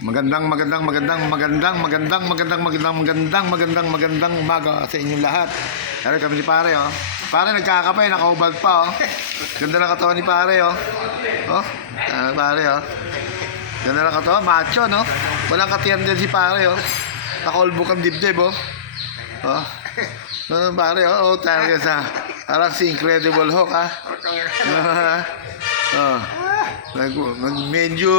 Magandang umaga sa inyong lahat. Ano kami ni pare, oh. Pare nagkakapay, nakaubad pa, oh. Ganda ng katawan ni pare, oh. Oh, pare, oh. Ganda ng katawan, macho, no? Walang katiyan din si pare, oh. Nakaulbok ang dibdib, oh. Oh. Ano pare, oh. Oh, talaga sa parang si Incredible Hulk, ah. Oh. Medyo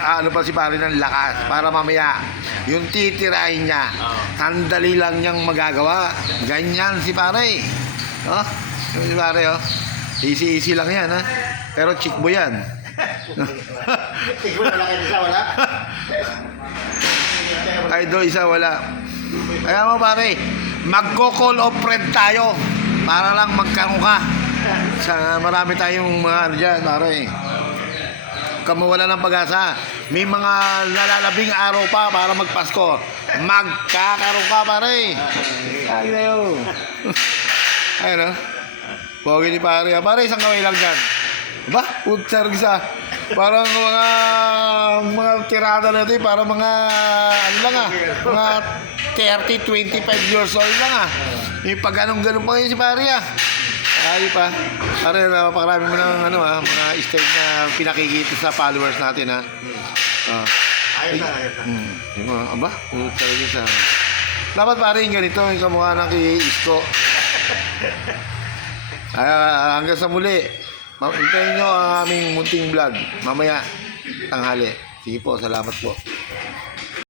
ano pa si pare ng lakas para mamaya yung titirahin niya sandali lang niyang magagawa. Ganyan si pare, oh, si pare, oh, easy lang yan, ha? Pero chikbo yan. Siguro na kayo isa, wala? Ay do, isa wala. Kaya mo pare, magko-call of friend tayo para lang magkaroon ka. Marami tayong mga ano dyan, pare. Kamawala ng pag-asa. May mga nalalabing araw pa para magpasko. Magkakaroon ka, pare. Ay, nayo. Ayun, oh. Pogi ni pare. Pare, isang kaway lang dyan. Ba? Putsar gisa. Parang mga tirada natin. Parang mga, ano lang, ah. Mga 30, 25 years old lang, ah. Yung pag anong-ganong pa yun si pare, ah. Ay pa. Pare, napakarami mo ng ano, ha, mga stage na pinakikita sa followers natin, ha. Ayos na. Yung mga, aba, talaga sa... Dapat pare yung ganito, yung kamukha ng kay Isko. Hanggang sa muli. Hintayin nyo ang aming munting vlog. Mamaya, tanghali. Sige po, salamat po.